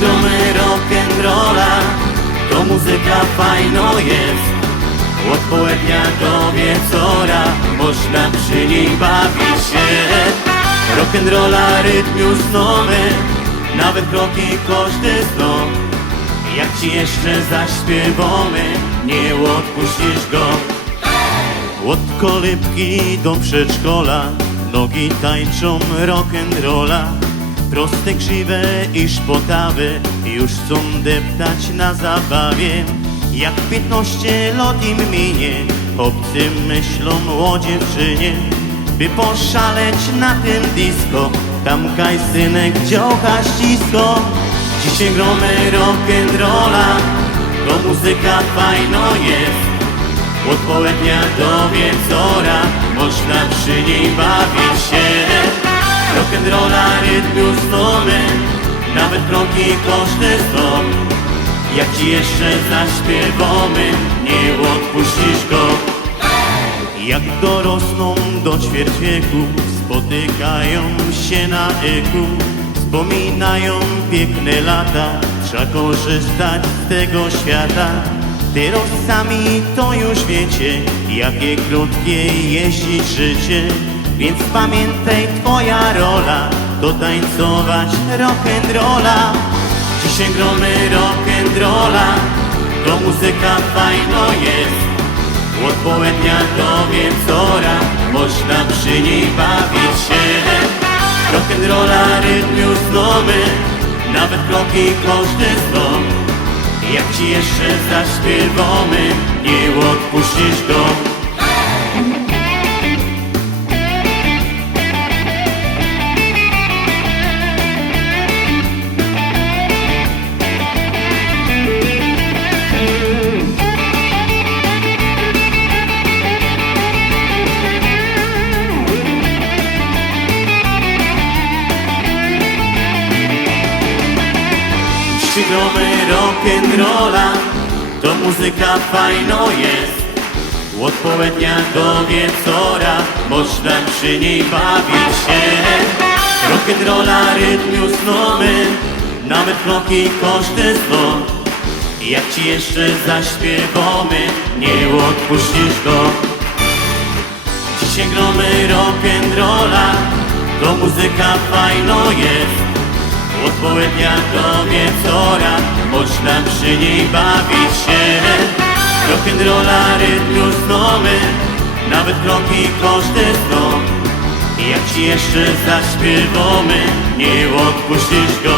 gromy rock'n'rolla, to muzyka fajno jest. Od południa do wieczora można przy niej bawić się. Rock'n'rolla rytm już nowy, nawet kroki każdy zną. Jak ci jeszcze zaśpiewamy, nie odpuścisz go. Od kolybki do przedszkola nogi tańczą rock'n'rolla. Proste, krzywe i szpotawe już chcą deptać na zabawie. Jak 15 lat im minie, chłopcy myślą o dziewczynie. By poszaleć na tym disco, tam kaj synek dziołcha ścisko. Dzisiaj gromy rock'n'rolla, to muzyka fajno jest. Od południa do wieczora można przy niej bawić się. Rock'n'rolla rytm już znamy, nawet kroki każdy zną. Jak ci jeszcze zaśpiewamy, nie odpuścisz go. Jak dorosną do ćwierć wieku, spotykają się na eku. Wspominają piękne lata, trzeba korzystać z tego świata. Teraz sami to już wiecie, jakie krótkie jeździć życie. Więc pamiętaj, twoja rola to tańcować rock'n'rolla. Dzisiaj gromy rock'n'rolla, to muzyka fajno jest. Od południa do wieczora można przy niej bawić się. Rock'n'rolla rytm już znamy, nawet kroki każdy zną. Jak ci jeszcze zaśpiewamy, nie odpuścisz go. Gromy rock'n'rolla, to muzyka fajno jest. Od południa do wieczora można przy niej bawić się. Rock'n'rolla rytm już znamy, nawet kroki każdy zną. Jak ci jeszcze zaśpiewamy, nie odpuścisz go. Dzisiaj gromy rock'n'rolla, to muzyka fajno jest. Od południa do wieczora można przy niej bawić się. Rock'n'rolla rytm już znamy, nawet kroki każdy zną. Jak ci jeszcze zaśpiewamy, nie odpuścisz go.